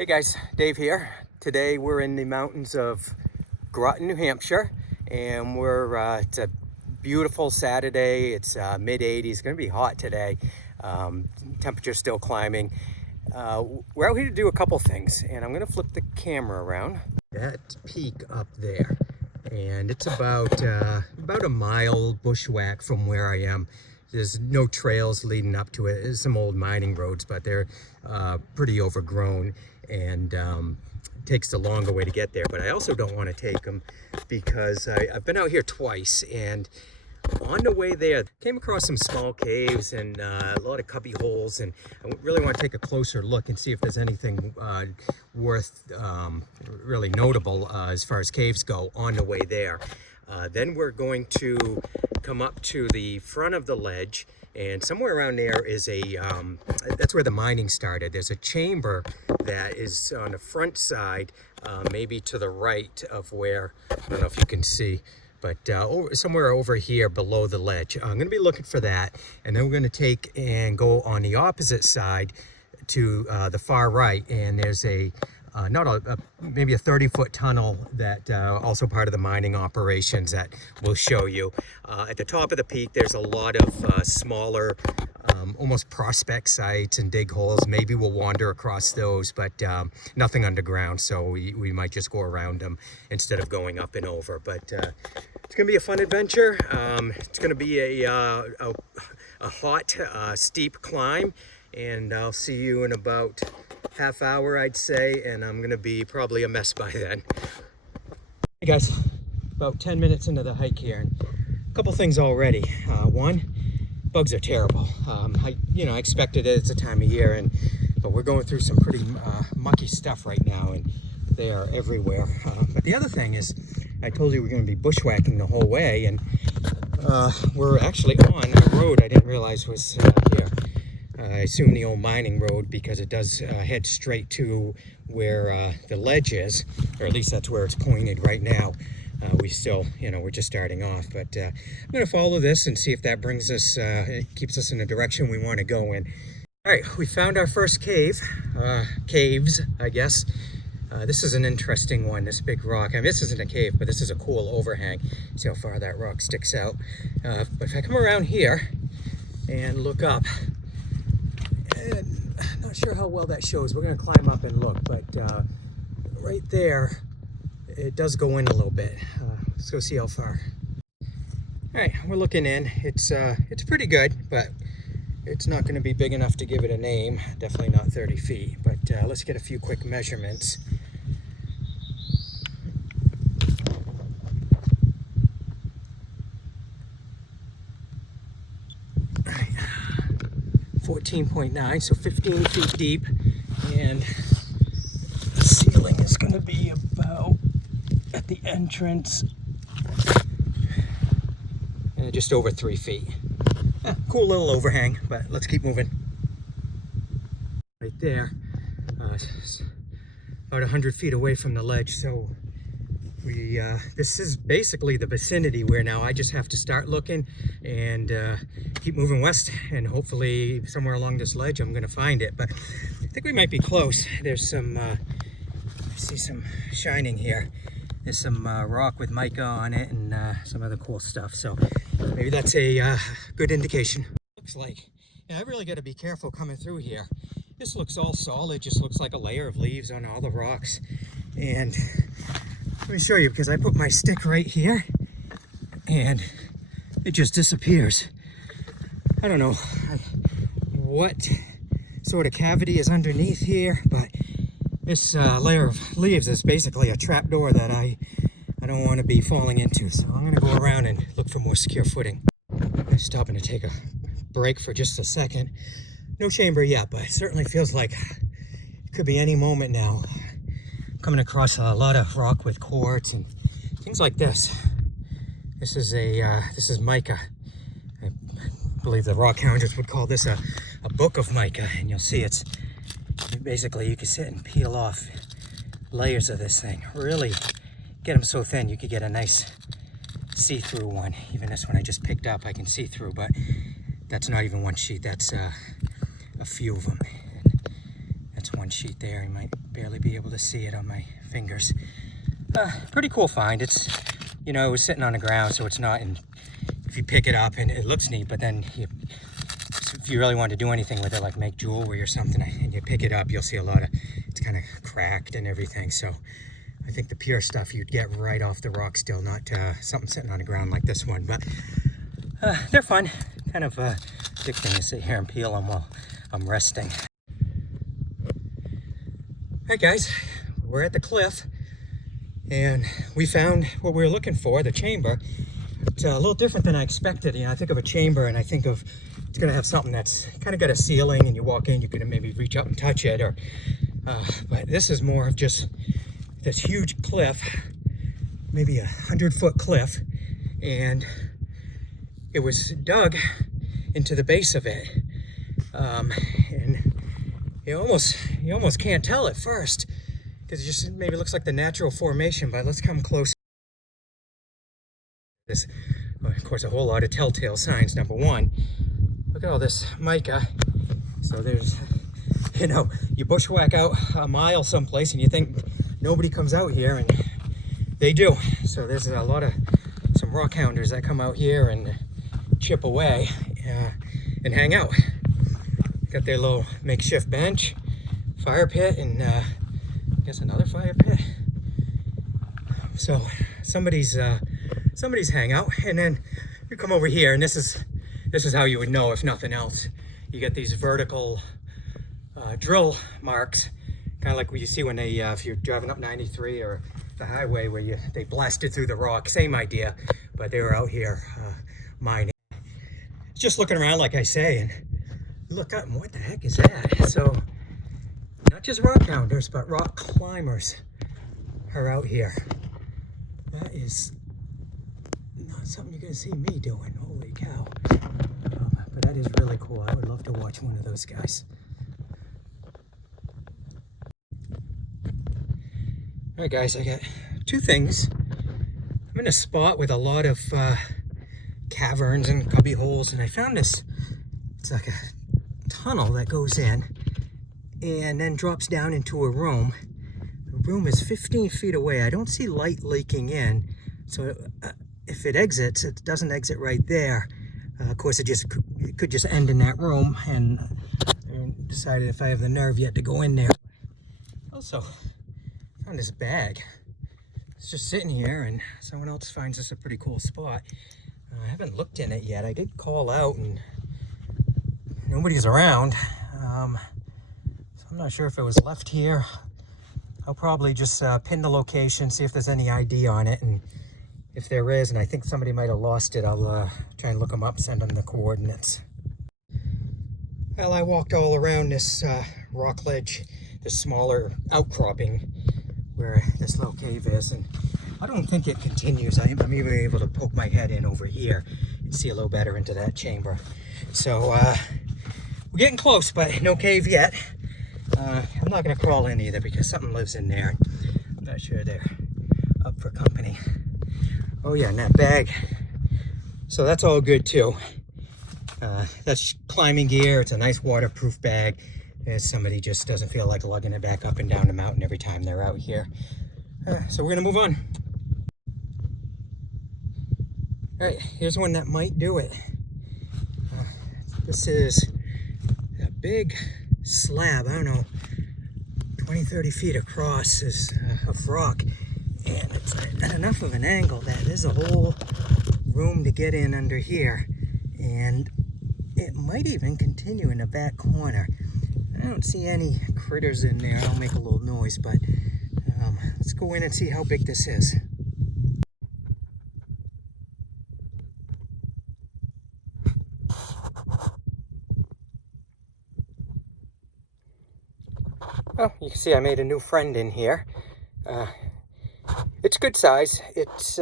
Hey guys, Dave here. Today we're in the mountains of Grafton, New Hampshire, and it's a beautiful Saturday. It's mid-80s, going to be hot today. Temperature's still climbing. We're out here to do a couple things, and I'm going to flip the camera around. That peak up there, and it's about a mile bushwhack from where I am. There's no trails leading up to it. There's some old mining roads, but they're pretty overgrown, and it takes the longer way to get there. But I also don't want to take them because I've been out here twice, and on the way there came across some small caves and a lot of cubby holes, and I really want to take a closer look and see if there's anything worth really notable as far as caves go on the way there. Then we're going to come up to the front of the ledge, and somewhere around there is that's where the mining started. There's a chamber that is on the front side, maybe to the right of where, I don't know if you can see, but somewhere over here below the ledge. I'm going to be looking for that, and then we're going to take and go on the opposite side to the far right, and there's maybe a 30-foot tunnel that also part of the mining operations that we'll show you. At the top of the peak, there's a lot of smaller, almost prospect sites and dig holes. Maybe we'll wander across those, but nothing underground, so we might just go around them instead of going up and over. But it's gonna be a fun adventure. It's gonna be a hot, steep climb, and I'll see you in about half hour, I'd say, and I'm gonna be probably a mess by then. Hey guys, about 10 minutes into the hike here, and a couple things already. One, bugs are terrible. I expected it. It's a time of year, but we're going through some pretty mucky stuff right now, and they are everywhere. But the other thing is, I told you we're going to be bushwhacking the whole way, and we're actually on a road I didn't realize was here. I assume the old mining road, because it does head straight to where the ledge is, or at least that's where it's pointed right now. We still, we're just starting off, but I'm going to follow this and see if that brings us, it keeps us in the direction we want to go in. All right, we found our first caves, I guess. This is an interesting one, this big rock. I mean, this isn't a cave, but this is a cool overhang. See how far that rock sticks out. But if I come around here and look up, I'm not sure how well that shows. We're going to climb up and look, but right there, it does go in a little bit. Let's go see how far. All right, we're looking in. It's pretty good, but it's not going to be big enough to give it a name. Definitely not 30 feet, but let's get a few quick measurements. All right, 14.9, so 15 feet deep, and the ceiling is going to be about at the entrance, just over 3 feet. Cool little overhang, but let's keep moving. Right there, about 100 feet away from the ledge, so this is basically the vicinity where now I just have to start looking and keep moving west, and hopefully somewhere along this ledge I'm going to find it. But I think we might be close. There's some, I see some shining here. There's some rock with mica on it and some other cool stuff. So maybe that's a good indication. Looks like, I really got to be careful coming through here. This looks all solid, just looks like a layer of leaves on all the rocks. And let me show you, because I put my stick right here and it just disappears. I don't know what sort of cavity is underneath here, but this layer of leaves is basically a trapdoor that I don't want to be falling into. So I'm going to go around and look for more secure footing. I'm stopping to take a break for just a second. No chamber yet, but it certainly feels like it could be any moment now. I'm coming across a lot of rock with quartz and things like this. This is mica. I believe the rock hounders would call this a book of mica, and you'll see it's basically, you can sit and peel off layers of this thing. Really get them so thin you could get a nice see-through one. Even this one I just picked up, I can see through, but that's not even one sheet. That's a few of them. And that's That's one sheet there. You might barely be able to see it on my fingers. Pretty cool find. It's, you know, it was sitting on the ground, so it's not in, if you pick it up and it looks neat, but then if you really want to do anything with it, like make jewelry or something, and you pick it up, you'll see a lot of, it's kind of cracked and everything. So I think the pure stuff you'd get right off the rock still, not something sitting on the ground like this one. But they're fun. Kind of addicting to sit here and peel them while I'm resting. Hey guys, we're at the cliff and we found what we were looking for, the chamber. It's a little different than I expected. You know, I think of a chamber and I think of it's gonna have something that's kind of got a ceiling, and you walk in, you could maybe reach up and touch it, or but this is more of just this huge cliff, maybe 100-foot cliff, and it was dug into the base of it, and you almost can't tell at first because it just maybe looks like the natural formation. But let's come close. This, of course, a whole lot of telltale signs. Number one, look at all this mica. So there's, you know, you bushwhack out a mile someplace and you think nobody comes out here, and they do. So there's a lot of some rock hounders that come out here and chip away and hang out. Got their little makeshift bench, fire pit, and I guess another fire pit. So somebody's hangout. And then you come over here, and this is how you would know, if nothing else. You get these vertical drill marks, kind of like what you see when they if you're driving up 93 or the highway, where they blasted through the rock. Same idea, but they were out here mining. Just looking around, like I say, and look up, and what the heck is that? So not just rock hounders, but rock climbers are out here. That is not something you're gonna see me doing. Holy cow. But that is really cool. I would love to watch one of those guys. All right, guys, I got two things. I'm in a spot with a lot of caverns and cubby holes, and I found this. It's like a tunnel that goes in and then drops down into a room. The room is 15 feet away. I don't see light leaking in, so if it exits, it doesn't exit right there. Of course, it could just end in that room, and I decided if I have the nerve yet to go in there. Also, I found this bag. It's just sitting here, and someone else finds this a pretty cool spot. I haven't looked in it yet. I did call out, and nobody's around. So I'm not sure if it was left here. I'll probably just pin the location, see if there's any ID on it, and if there is, and I think somebody might have lost it, I'll try and look them up, send them the coordinates. Well, I walked all around this rock ledge, this smaller outcropping where this little cave is, and I don't think it continues. I'm even able to poke my head in over here and see a little better into that chamber. So we're getting close, but no cave yet. I'm not going to crawl in either because something lives in there. I'm not sure they're up for company. Oh yeah, and that bag. So that's all good too. That's climbing gear. It's a nice waterproof bag. If somebody just doesn't feel like lugging it back up and down the mountain every time they're out here. So we're gonna move on. All right, here's one that might do it. This is a big slab, I don't know, 20, 30 feet across is of rock. And it's at enough of an angle that there's a whole room to get in under here. And it might even continue in the back corner. I don't see any critters in there. I'll make a little noise, but let's go in and see how big this is. Well, you can see I made a new friend in here. It's good size. It's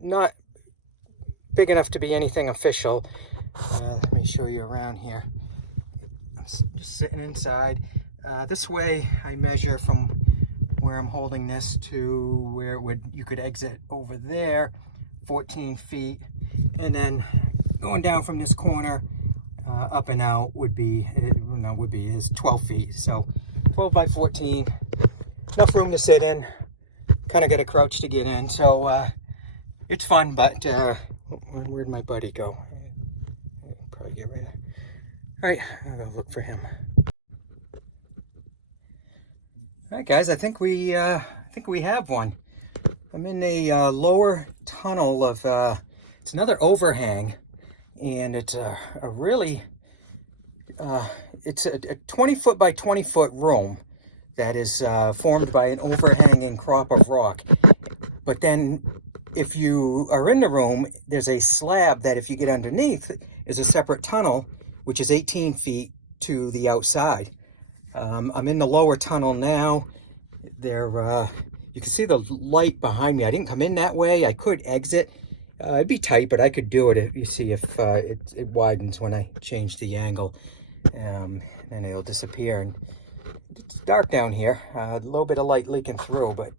not big enough to be anything official. Let me show you around here. I'm just sitting inside. This way I measure from where I'm holding this to where you could exit over there, 14 feet. And then going down from this corner up and out is 12 feet. So 12 by 14. Enough room to sit in. Kind of got to crouch to get in. So it's fun, but where'd my buddy go? I'll probably get rid of it. All right, I'll go look for him. All right, guys, I think we have one. I'm in a lower tunnel of it's another overhang, and it's a really it's a 20-foot by 20-foot room that is formed by an overhanging crop of rock. But then, if you are in the room, there's a slab that, if you get underneath, is a separate tunnel, which is 18 feet to the outside. I'm in the lower tunnel now. You can see the light behind me. I didn't come in that way. I could exit. It'd be tight, but I could do it. You see if it widens when I change the angle. Then it'll disappear. And it's dark down here. A little bit of light leaking through, but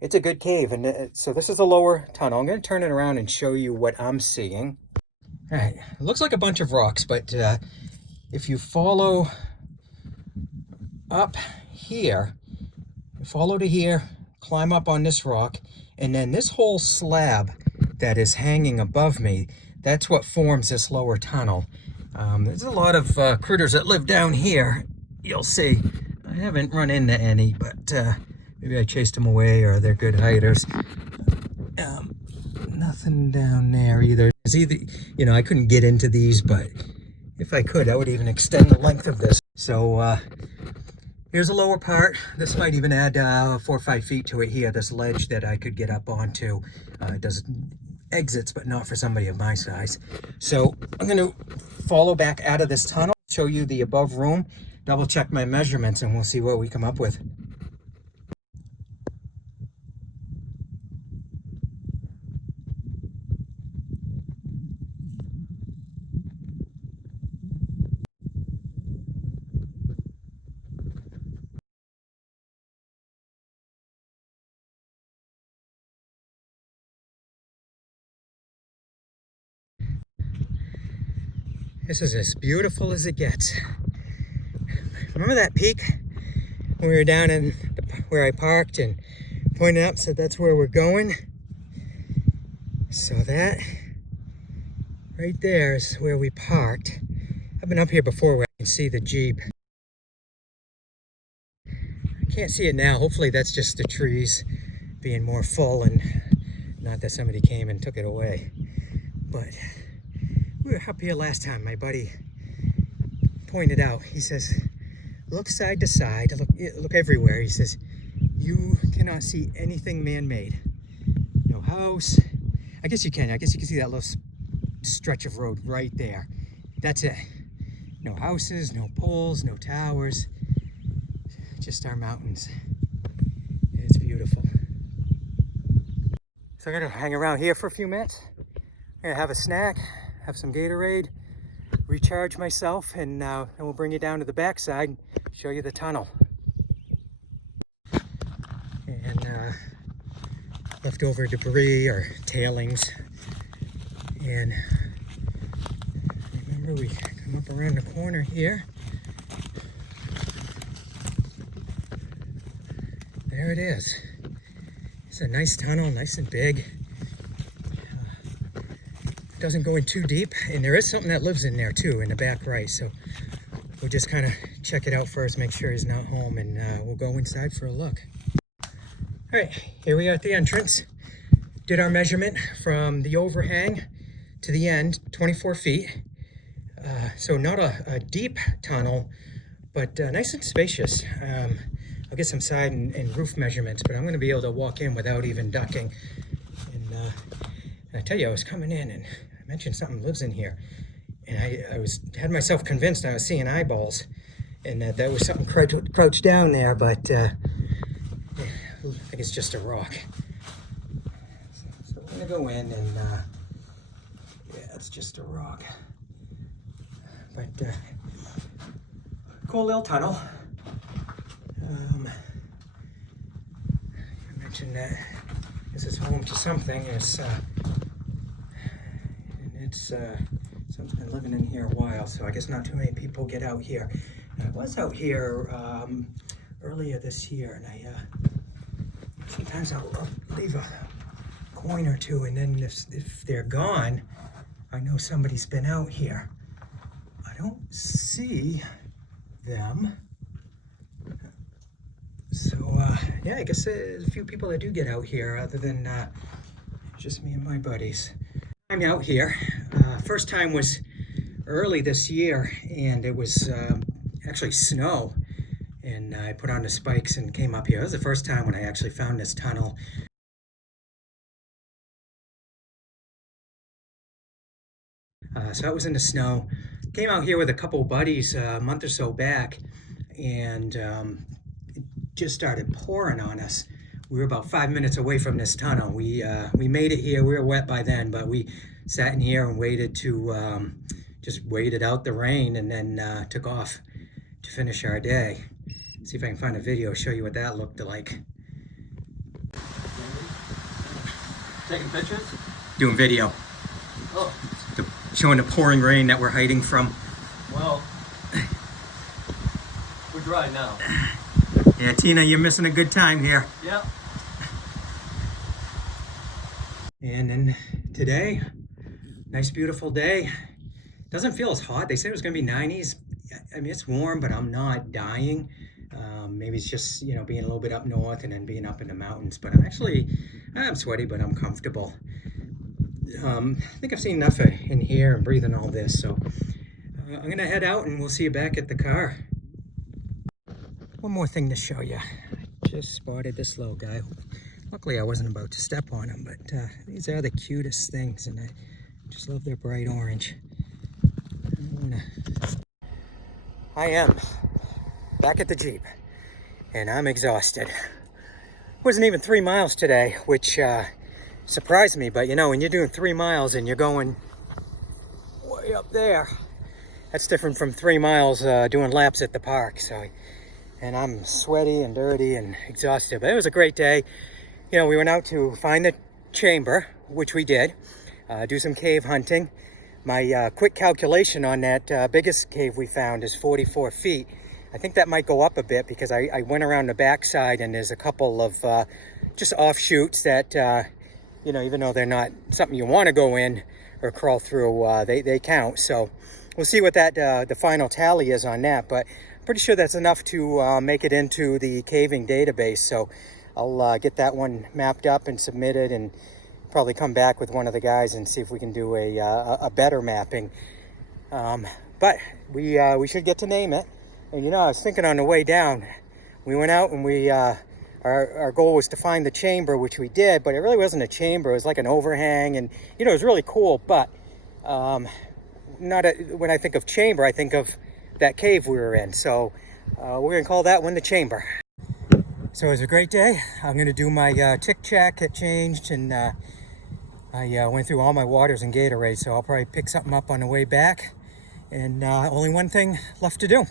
it's a good cave. And so this is the lower tunnel. I'm going to turn it around and show you what I'm seeing. All right, it looks like a bunch of rocks, but if you follow up here, follow to here, climb up on this rock, and then this whole slab that is hanging above me, that's what forms this lower tunnel. There's a lot of critters that live down here. You'll see. I haven't run into any, but maybe I chased them away, or they're good hiders. Nothing down there either. It's either, you know, I couldn't get into these, but if I could, I would even extend the length of this. So here's the lower part. This might even add 4 or 5 feet to it here, this ledge that I could get up onto. It does exits, but not for somebody of my size. So I'm going to follow back out of this tunnel, show you the above room, double check my measurements, and we'll see what we come up with. This is as beautiful as it gets. Remember that peak when we were down in where I parked and pointed up, said that's where we're going? So that right there is where we parked. I've been up here before where I can see the Jeep. I can't see it now. Hopefully that's just the trees being more full and not that somebody came and took it away. But we were up here last time. My buddy pointed out, he says, look side to side, look everywhere. He says, you cannot see anything man-made. No house. I guess you can see that little stretch of road right there. That's it. No houses, no poles, no towers, just our mountains. It's beautiful. So I'm gonna hang around here for a few minutes. I'm gonna have a snack, have some Gatorade, recharge myself, and then we'll bring you down to the backside and show you the tunnel. And leftover debris or tailings. And remember, we come up around the corner here. There it is. It's a nice tunnel, nice and big. Doesn't go in too deep, and there is something that lives in there too in the back right, so we'll just kind of check it out first, make sure he's not home, and we'll go inside for a look. All right, here we are at the entrance. Did our measurement from the overhang to the end, 24 feet. So not a deep tunnel, but nice and spacious. I'll get some side and roof measurements, but I'm going to be able to walk in without even ducking. And I tell you, I was coming in and I mentioned something lives in here, and I had myself convinced I was seeing eyeballs, and that there was something crouched down there, but I think it's just a rock. So we're gonna go in, and yeah, it's just a rock. But cool little tunnel. I mentioned that this is home to something. It's something's been living in here a while, so I guess not too many people get out here. I was out here earlier this year, and I sometimes I'll leave a coin or two, and then if they're gone, I know somebody's been out here. I don't see them. So yeah, I guess there's a few people that do get out here other than just me and my buddies. I'm out here. First time was early this year, and it was actually snow, and I put on the spikes and came up here. It was the first time when I actually found this tunnel. So I was in the snow. Came out here with a couple buddies a month or so back, and it just started pouring on us. We were about 5 minutes away from this tunnel. We made it here. We were wet by then, but we sat in here and waited to just waited out the rain, and then took off to finish our day. See if I can find a video, show you what that looked like. Taking pictures? Doing video. Oh. Showing the pouring rain that we're hiding from. Well, we're dry now. Yeah, Tina, you're missing a good time here. Yep. And then today, nice beautiful day. Doesn't feel as hot. They said it was gonna be 90s. I mean, it's warm, but I'm not dying. Maybe it's just, you know, being a little bit up north and then being up in the mountains. But I'm sweaty, but I'm comfortable. I think I've seen enough in here and breathing all this. So I'm gonna head out and we'll see you back at the car. One more thing to show you. I just spotted this little guy. Luckily I wasn't about to step on him, but these are the cutest things, and I just love their bright orange. I am back at the Jeep, and I'm exhausted. Wasn't even 3 miles today, which surprised me, but you know, when you're doing 3 miles and you're going way up there, that's different from 3 miles doing laps at the park. So, and I'm sweaty and dirty and exhausted, but it was a great day. You know, we went out to find the chamber, which we did, do some cave hunting. My quick calculation on that biggest cave we found is 44 feet. I think that might go up a bit because I went around the backside, and there's a couple of just offshoots that, you know, even though they're not something you want to go in or crawl through, they count. So we'll see what that the final tally is on that, but I'm pretty sure that's enough to make it into the caving database. So I'll get that one mapped up and submitted, and probably come back with one of the guys and see if we can do a better mapping. But we should get to name it. And you know, I was thinking on the way down, we went out and our goal was to find the chamber, which we did, but it really wasn't a chamber. It was like an overhang, and you know, it was really cool. But when I think of chamber, I think of that cave we were in. So we're gonna call that one the chamber. So it was a great day. I'm gonna do my tick check. It changed, and I went through all my waters and Gatorade. So I'll probably pick something up on the way back. And only one thing left to do.